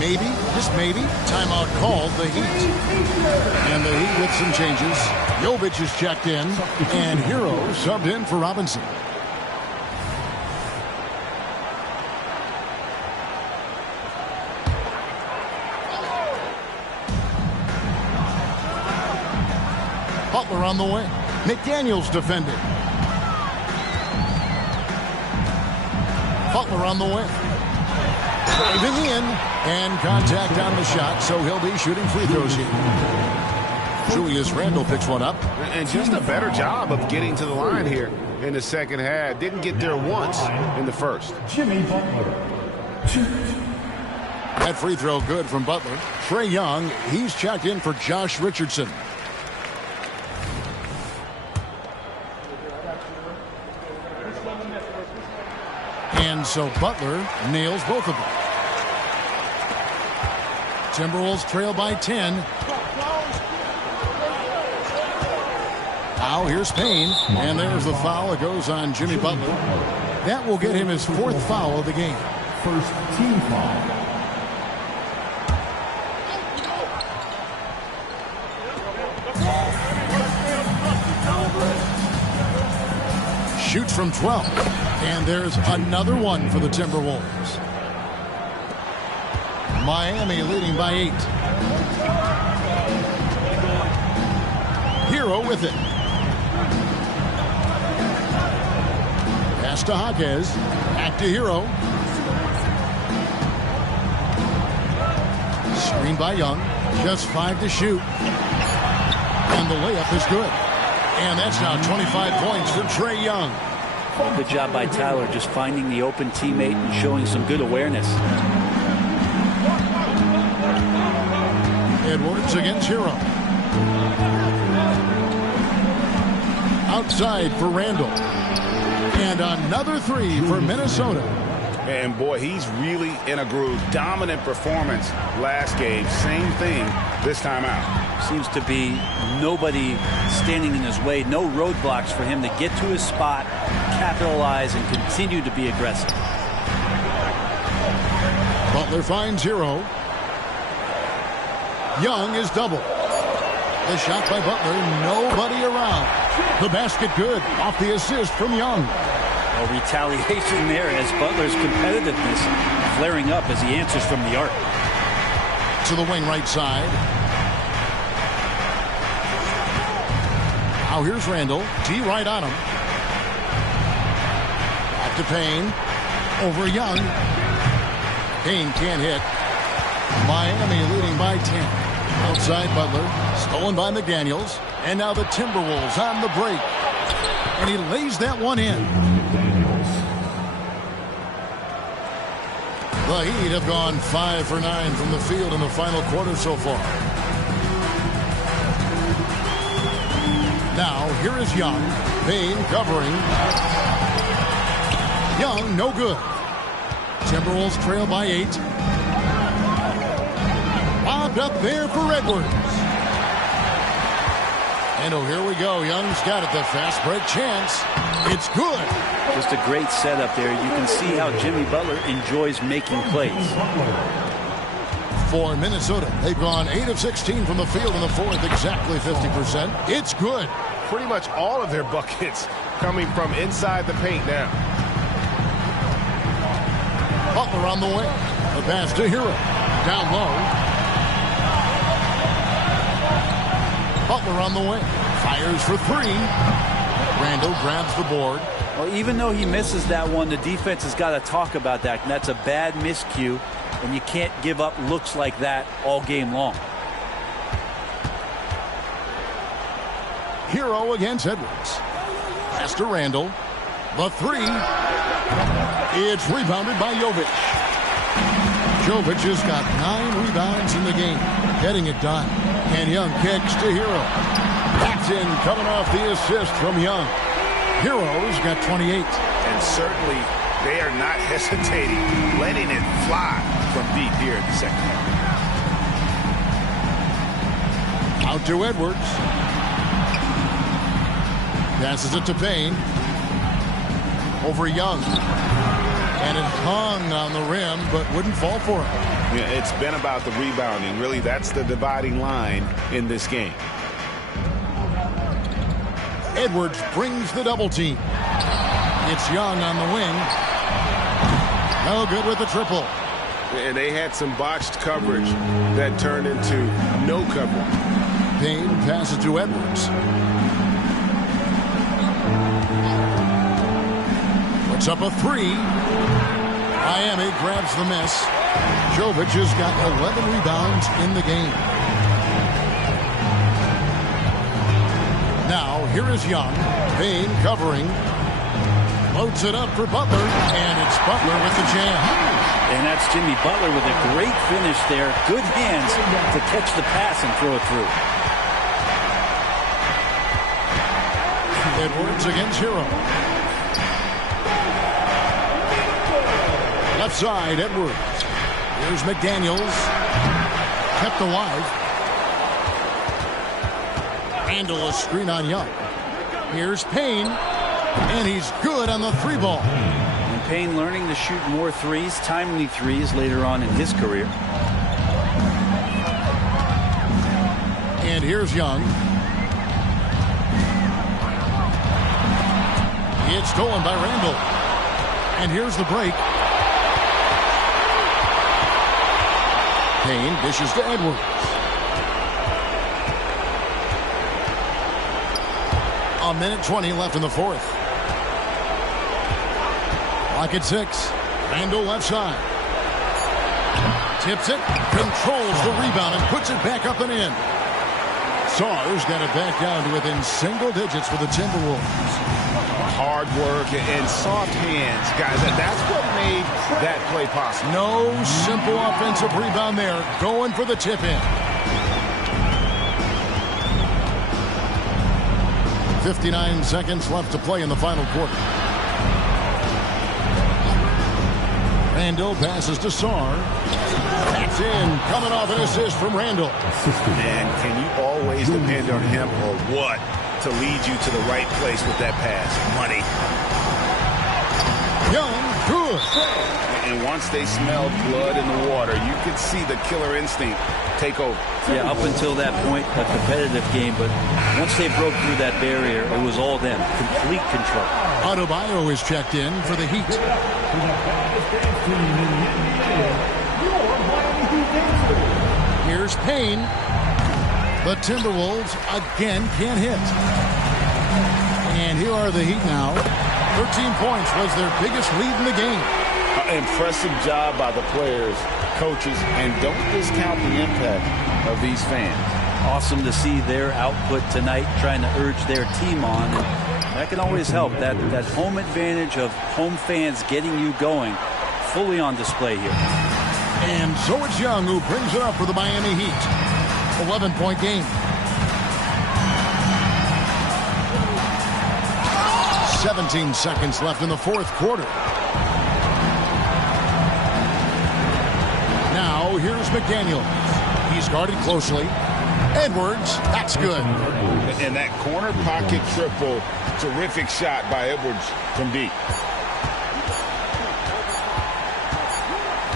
Maybe, just maybe, timeout called the Heat. And the Heat with some changes. Jovic is checked in, and Hero subbed in for Robinson. Butler on the wing. McDaniels defended. Butler on the wing. Driving in. And contact on the shot, so he'll be shooting free throws here. Julius Randle picks one up. And just a better job of getting to the line here in the second half. Didn't get there once in the first. Jimmy Butler. That free throw good from Butler. Trae Young, he's checked in for Josh Richardson. And so Butler nails both of them. Timberwolves trail by 10. Now here's Payne. And there's the foul. It goes on Jimmy Butler. That will get him his 4th foul of the game. First team foul. Shoots from 12. And there's another one for the Timberwolves. Miami leading by 8. Hero with it. Pass to Jaquez. Back to Hero. Screen by Young. Just 5 to shoot. And the layup is good. And that's now 25 points for Trae Young. Good job by Tyler just finding the open teammate and showing some good awareness. Edwards against Hero. Outside for Randle. And another 3 for Minnesota. And boy, he's really in a groove. Dominant performance last game. Same thing this time out. Seems to be nobody standing in his way. No roadblocks for him to get to his spot, capitalize, and continue to be aggressive. Butler finds Hero. Young is double. The shot by Butler, nobody around. The basket good, off the assist from Young. A retaliation there as Butler's competitiveness flaring up as he answers from the arc. To the wing right side. Now here's Randle. D right on him. Back to Payne. Over Young. Payne can't hit. Miami leading by 10. Outside Butler. Stolen by McDaniels. And now the Timberwolves on the break. And he lays that one in. The Heat have gone 5 for 9 from the field in the final quarter so far. Now, here is Young. Payne covering. Young, no good. Timberwolves trail by 8. Tipped up there for Edwards. And oh, here we go. Young's got it. The fast break chance. It's good. Just a great setup there. You can see how Jimmy Butler enjoys making plays. For Minnesota, they've gone 8 of 16 from the field in the fourth, exactly 50%. It's good. Pretty much all of their buckets coming from inside the paint now. Butler on the way. The pass to Hero. Down low. Butler on the way. Fires for three. Randall grabs the board. Well, even though he misses that one, the defense has got to talk about that. And that's a bad miscue. And you can't give up looks like that all game long. Hero against Edwards. Pass to Randall. The three. It's rebounded by Jovic. Jovic has got 9 rebounds in the game. Getting it done. And Young kicks to Hero. Paxton coming off the assist from Young. Hero's got 28. And certainly they are not hesitating, letting it fly from deep here in the second half. Out to Edwards. Passes it to Payne. Over Young. And it hung on the rim, but wouldn't fall for him. Yeah, it's been about the rebounding. Really, that's the dividing line in this game. Edwards brings the double team. It's Young on the wing. No good with the triple. And they had some botched coverage that turned into no coverage. Payne passes to Edwards. Puts up a three. Miami grabs the miss. Jovic has got 11 rebounds in the game. Now, here is Young. Payne covering. Loads it up for Butler, and it's Butler with the jam. And that's Jimmy Butler with a great finish there. Good hands to catch the pass and throw it through. Edwards against Hero. Left side, Edwards. Here's McDaniels. Kept alive. Randall a screen on Young. Here's Payne. And he's good on the three ball. And Payne learning to shoot more threes, timely threes later on in his career. And here's Young. It's stolen by Randall. And here's the break. Payne dishes to Edwards. A minute 20 left in the fourth. Clock at 6. Randall left side. Tips it. Controls the rebound and puts it back up and in. Saar's got it back down to within single digits for the Timberwolves. Hard work and soft hands, guys. That's what made that play possible. No simple offensive rebound there. Going for the tip-in. 59 seconds left to play in the final quarter. Randall passes to Saar. That's in. Coming off an assist from Randall. Man, can you always depend on him or what to lead you to the right place with that pass? Money. Young, good. And once they smelled blood in the water, you could see the killer instinct take over. Yeah, up until that point, a competitive game, but once they broke through that barrier, it was all them. Complete control. Adebayo is checked in for the Heat. Here's Payne. The Timberwolves again can't hit. And here are the Heat now. 13 points was their biggest lead in the game. Impressive job by the players, coaches, and don't discount the impact of these fans. Awesome to see their output tonight, trying to urge their team on. And that can always help. That home advantage of home fans getting you going, fully on display here. And so it's Young who brings it up for the Miami Heat. 11-point game. 17 seconds left in the fourth quarter. Now here's McDaniels. He's guarded closely. Edwards, that's good. And that corner pocket triple, terrific shot by Edwards from deep.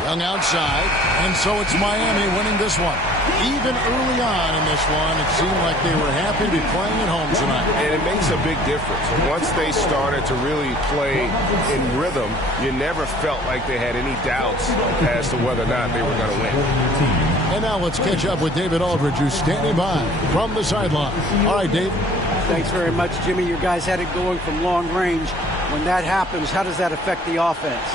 Young outside, and so it's Miami winning this one. Even early on in this one, it seemed like they were happy to be playing at home tonight. And it makes a big difference. Once they started to really play in rhythm, you never felt like they had any doubts as to whether or not they were going to win. And now let's catch up with David Aldridge, who's standing by from the sideline. All right, Dave. Thanks very much, Jimmy. You guys had it going from long range. When that happens, how does that affect the offense?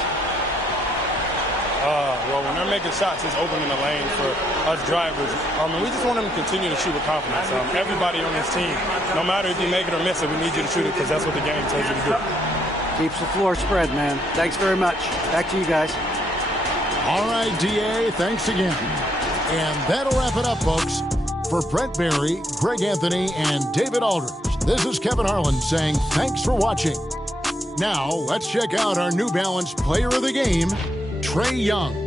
Well, when they're making shots, it's opening the lane for us drivers. And we just want them to continue to shoot with confidence. Everybody on this team, no matter if you make it or miss it, we need you to shoot it because that's what the game tells you to do. Keeps the floor spread, man. Thanks very much. Back to you guys. All right, DA, thanks again. And that'll wrap it up, folks. For Brent Barry, Greg Anthony, and David Aldridge, this is Kevin Harlan saying thanks for watching. Now, let's check out our New Balance player of the game, Trae Young.